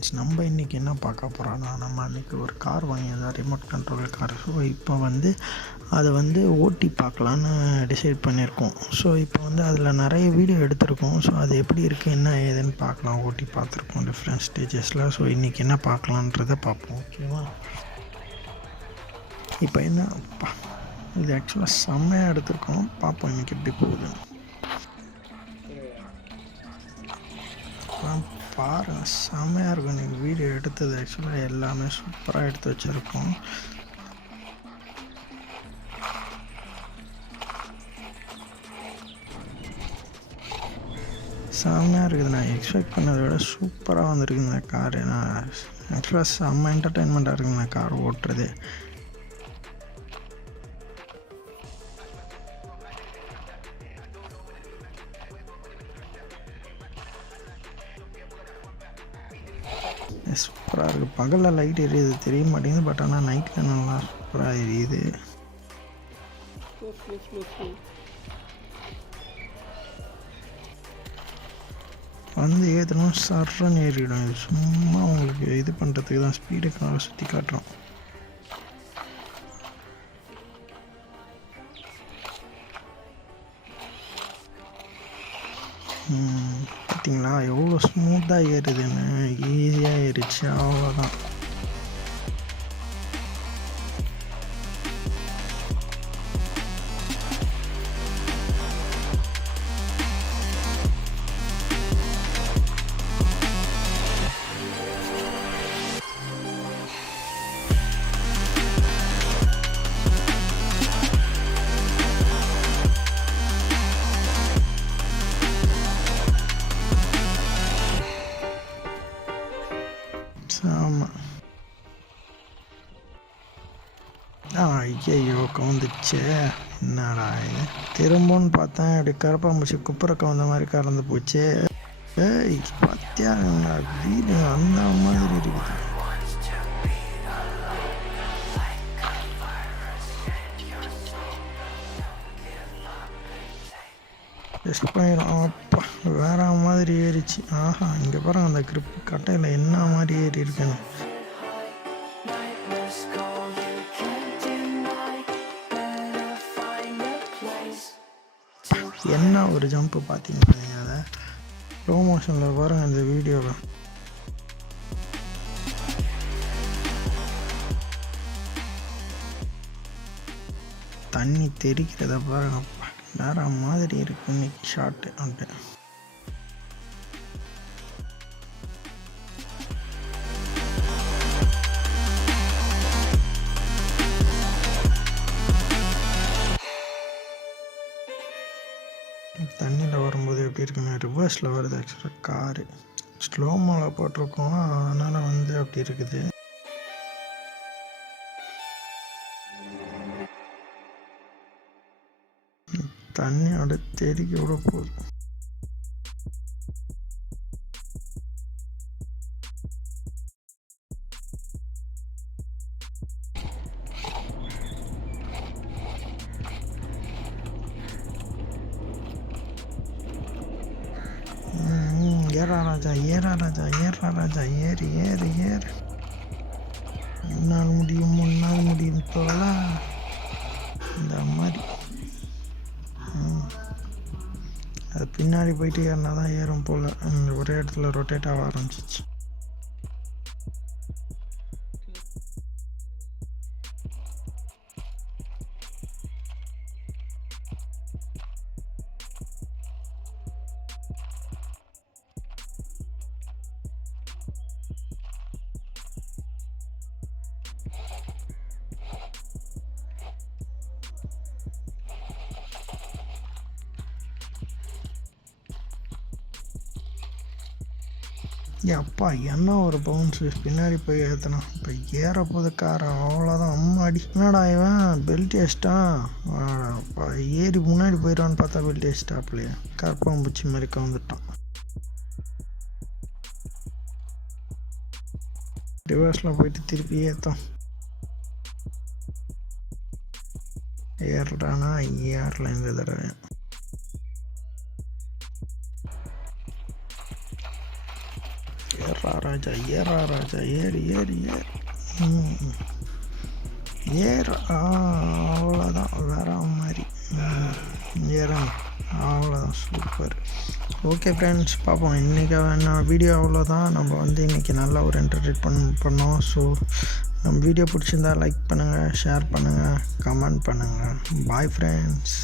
Friends, நம்ம இன்றைக்கி என்ன பார்க்க போகிறோன்னா, நம்ம அன்றைக்கி ஒரு கார் வாங்கியிருந்தோம், ரிமோட் கண்ட்ரோல் கார். ஸோ இப்போ அதை ஓட்டி பார்க்கலான்னு டிசைட் பண்ணியிருக்கோம். ஸோ இப்போ அதில் நிறைய வீடியோ எடுத்திருக்கோம். ஸோ அது எப்படி இருக்குது, என்ன ஏதுன்னு பார்க்கலாம். ஓட்டி பார்த்துருக்கோம் டிஃப்ரெண்ட் ஸ்டேஜஸில். ஸோ இன்றைக்கி என்ன பார்க்கலான்றதை பார்ப்போம். ஓகேவா? இப்போ இது ஆக்சுவலாக செம்மையாக எடுத்திருக்கோம். பார்ப்போம் இன்றைக்கி எப்படி போகுதுன்னு. பாருங்கள், செம்மையாக இருக்கும். இன்றைக்கி வீடியோ எடுத்தது ஆக்சுவலாக எல்லாமே சூப்பராக எடுத்து வச்சுருக்கோம். செம்மையாக இருக்குது. நான் எக்ஸ்பெக்ட் பண்ணதை விட சூப்பராக வந்திருக்கு இந்த காரு. நான் ஆக்சுவலாக செம்ம என்டர்டெயின்மெண்ட்டாக இருக்குது இந்த கார் ஓட்டுறது. சூப்பராக இருக்குது. பகலில் லைட் எரியுது தெரிய மாட்டேங்குது, பட் ஆனால் நைட்டில் நல்லா சூப்பராக எரியுது. ஏற்றணும் சர்றன்னு ஏறிடும். இது சும்மா உங்களுக்கு இது பண்ணுறதுக்கு தான், ஸ்பீடுக்கு நல்லா சுற்றி காட்டுறோம். பார்த்தீங்களா எவ்வளோ ஸ்மூத்தாக ஏறுதுன்னு? ஈஸியாக ஏறிச்சு, அவ்வளோதான். ஆமாம். ஐயோ கவுந்துச்சு. என்னடா இது? திரும்பன்னு பார்த்தேன், அப்படி கரப்பாம்பூச்சி குப்புற கவுந்த மாதிரி கறந்து போச்சு. பார்த்தியா வீடு அந்த மாதிரி இருக்குது. டெஸ்ட் பண்ணிடும். அப்பா வேற மாதிரி ஏறிச்சு. ஆஹா, இங்கே பாருங்க அந்த கிரிப் கட்டையில் என்ன மாதிரி ஏறி இருக்குன்னு. என்ன ஒரு ஜம்ப்பு பார்த்தீங்கன்னா நீங்கள் அதை ஸ்லோ மோஷனில் பாருங்கள் இந்த வீடியோவை. தண்ணி தெரிக்கிறத பாருங்கப்பா, வேற மாதிரி இருக்கு இன்னைக்கு ஷார்ட்டு வந்துட்டு. தண்ணியில் வரும்போது எப்படி இருக்குன்னு ரிவர்ஸில் வருது. ஆக்சுவலாக காரு ஸ்லோமோவில் போட்டிருக்கோம், அதனால் அப்படி இருக்குது. தண்ணியோட தெறிக்க விட போகுது. ஏறா ராஜா, ஏறா ராஜா, ஏறா ராஜா, ஏறு ஏறு ஏறு. முன்னால் முடியும், முன்னால் முடியும் போல இந்த மாதிரி. அது பின்னாடி போயிட்டு ஏறினா தான் ஏறும் போல். ஒரே இடத்துல ரொட்டேட் ஆக ஆரம்பிச்சிச்சு. அப்பா என்ன ஒரு பவுன்ஸு பின்னாடி போய் ஏற்றினா. இப்போ ஏறப்போது கார், அவ்வளோதான். அம்மாடி, என்னடா இவன் பெல்ட் ஏஸ்ட்டான். ஏறி முன்னாடி போயிடுவான்னு பார்த்தா பெல்ட் ஏஸ்டாப்லையே கரப்பாம்பூச்சி மாதிரி கவுந்துட்டான். ரிவர்ஸில் போயிட்டு திருப்பி ஏற்றோம். ஏறடானா ஏறல இந்த தடவை. ஏறா ராஜா ஏறா ராஜா ஏறு ஏறு ஏறு ஏறு அவ்வளோதான் வேற மாதிரி ஏறங்க அவ்வளோதான் சூப்பர். ஓகே ஃப்ரெண்ட்ஸ் பார்ப்போம் இன்றைக்கி என்ன வீடியோ அவ்வளோதான். நம்ம வந்து இன்றைக்கி நல்லா ஒரு என்டர்டெயின் பண்ணோம். ஸோ நம்ம வீடியோ பிடிச்சிருந்தா லைக் பண்ணுங்கள், ஷேர் பண்ணுங்கள், கமெண்ட் பண்ணுங்கள். Bye friends.